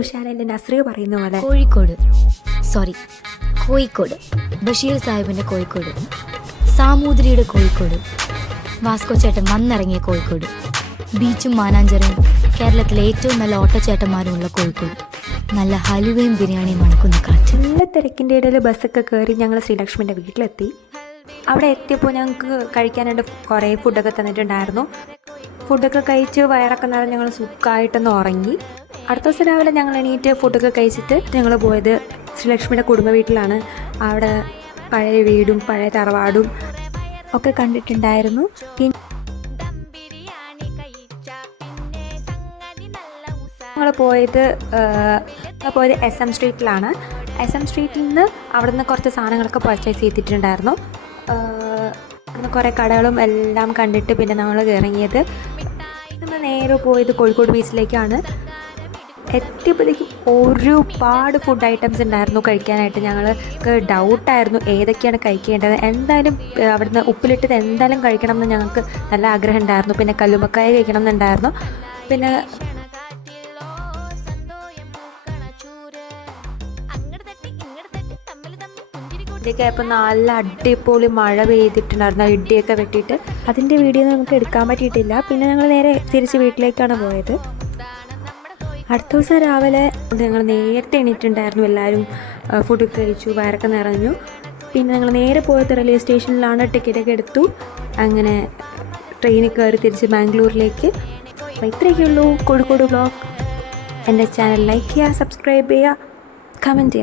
ഉഷാരല്ലേ നസ്രിയ പറയുന്ന പോലെ കോഴിക്കോട്, ബഷീർ സാഹിബിൻ്റെ കോഴിക്കോട്, സാമൂതിരിയുടെ കോഴിക്കോട്, വാസ്കോ ചേട്ടൻ വന്നിറങ്ങിയ കോഴിക്കോട്, ബീച്ചും മാനാഞ്ചിറയും, കേരളത്തിലെ ഏറ്റവും നല്ല ഓട്ടോച്ചേട്ടന്മാരുമുള്ള കോഴിക്കോട്, നല്ല ഹലുവയും ബിരിയാണിയും മണക്കുന്ന കാറ്റ്. നല്ല തിരക്കിൻ്റെ ഇടയിൽ ബസ്സൊക്കെ കയറി ഞങ്ങൾ ശ്രീലക്ഷ്മിൻ്റെ വീട്ടിലെത്തി. അവിടെ എത്തിയപ്പോൾ ഞങ്ങൾക്ക് കഴിക്കാനായിട്ട് കുറേ ഫുഡൊക്കെ തന്നിട്ടുണ്ടായിരുന്നു. ഫുഡൊക്കെ കഴിച്ച് വയറൊക്കെ നിറഞ്ഞ് ഞങ്ങൾ സുഖമായിട്ടൊന്ന് ഉറങ്ങി. അടുത്ത ദിവസം രാവിലെ ഞങ്ങൾ എണീറ്റ് ഫുഡൊക്കെ കഴിച്ചിട്ട് ഞങ്ങൾ പോയത് ശ്രീലക്ഷ്മിയുടെ കുടുംബ വീട്ടിലാണ്. അവിടെ പഴയ വീടും പഴയ തറവാടും ഒക്കെ കണ്ടിട്ടുണ്ടായിരുന്നു. ഞങ്ങൾ പോയത് SM സ്ട്രീറ്റിലാണ്. SM സ്ട്രീറ്റിൽ നിന്ന് അവിടെ നിന്ന് കുറച്ച് സാധനങ്ങളൊക്കെ പർച്ചേസ് ചെയ്തിട്ടുണ്ടായിരുന്നു. അവിടുന്ന് കുറേ കടകളും എല്ലാം കണ്ടിട്ട് പിന്നെ നമ്മൾ ഇറങ്ങിയത് നമ്മൾ നേരെ പോയത് കോഴിക്കോട് ബീച്ചിലേക്കാണ്. എത്തിയപ്പോഴേക്കും ഒരുപാട് ഫുഡ് ഐറ്റംസ് ഉണ്ടായിരുന്നു കഴിക്കാനായിട്ട്. ഞങ്ങൾക്ക് ഡൗട്ടായിരുന്നു ഏതൊക്കെയാണ് കഴിക്കേണ്ടത്. എന്തായാലും അവിടുന്ന് ഉപ്പിലിട്ടത് എന്തായാലും കഴിക്കണം എന്ന് ഞങ്ങൾക്ക് നല്ല ആഗ്രഹം ഉണ്ടായിരുന്നു. പിന്നെ കല്ലുമ്മക്കായ കഴിക്കണം എന്നുണ്ടായിരുന്നു. പിന്നെ ഇതൊക്കെ ഇപ്പോൾ നല്ല അടിപൊളി മഴ പെയ്തിട്ടുണ്ടായിരുന്നു, ഇടിയൊക്കെ വെട്ടിയിട്ട്. അതിൻ്റെ വീഡിയോ നമുക്ക് എടുക്കാൻ പറ്റിയിട്ടില്ല. പിന്നെ ഞങ്ങൾ നേരെ തിരിച്ച് വീട്ടിലേക്കാണ് പോയത്. അടുത്ത ദിവസം രാവിലെ ഞങ്ങൾ നേരത്തെ എണീറ്റുണ്ടായിരുന്നു. എല്ലാവരും ഫുഡ് കഴിച്ചു, വയറൊക്കെ നിറഞ്ഞു. പിന്നെ ഞങ്ങൾ നേരെ പോയത് റെയിൽവേ സ്റ്റേഷനിലാണ്. ടിക്കറ്റൊക്കെ എടുത്തു. അങ്ങനെ ട്രെയിനിൽ കയറി തിരിച്ച് ബാംഗ്ലൂരിലേക്ക്. അപ്പോൾ ഇത്രയൊക്കെ ഉള്ളൂ കോഴിക്കോട് വ്ളോഗ്. എൻ്റെ ചാനൽ ലൈക്ക് ചെയ്യുക, സബ്സ്ക്രൈബ് ചെയ്യുക, കമൻറ്റ് ചെയ്യുക.